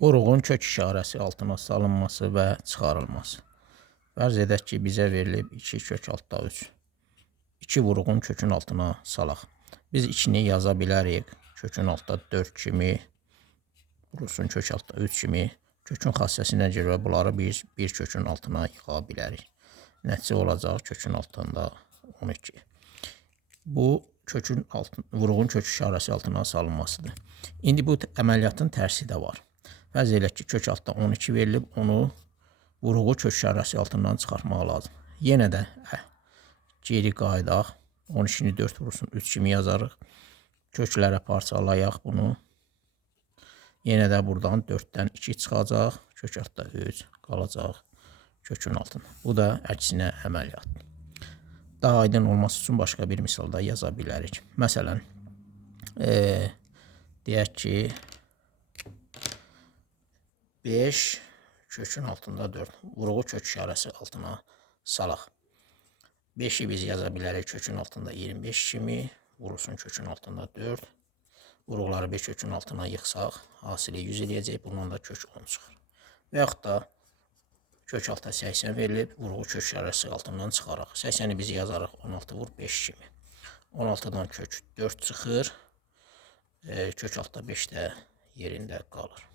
Vuruğun kök işarəsi altına salınması və çıxarılması. Fərz edək ki, bizə verilib 2 kök altda 3. 2 vuruğun kökün altına salaq. Biz 2-ni yaza bilərik. Kökün altda 4 kimi, vurulsun kök altda 3 kimi. Kökün xassəsinə görə bunları biz bir kökün altına yığa bilərik. Nəticə olacaq kökün altında 12. Bu kökün vuruğun kök işarəsi altına salınmasıdır. İndi bu əməliyyatın tərsi də var. Fərz elə ki, kök altda 12 verilib, onu vuruğu kök işarəsi altından çıxartmaq lazım. Yenə də geri qayıdaq. 12-ni 4 vurulsun 3 kimi yazarıq. Köklərə parçalayaq bunu. Yenə də buradan 4-dən 2 çıxacaq. Kök altda 3 qalacaq kökün altında. Bu da əksinə əməliyyatdır. Daha aydın olması üçün başqa bir misalda yaza bilərik. Məsələn, deyək ki, 5 kökün altında 4. Vuruğu kök işarəsi altına salaq. 5-i biz yaza bilərik kökün altında 25 kimi. Vurulsun kökün altında 4. Vuruqları bir kökün altına yıxsaq, hasili 100 eləyəcək. Bundan da kök 10 çıxır. Və yaxud da kök altda 80 verilib, vuruğu kök işarəsi altından çıxaraq. 80-i biz yazarıq 16 vur 5 kimi. 16-dan kök 4 çıxır. Kök altda 5 də yerində qalır.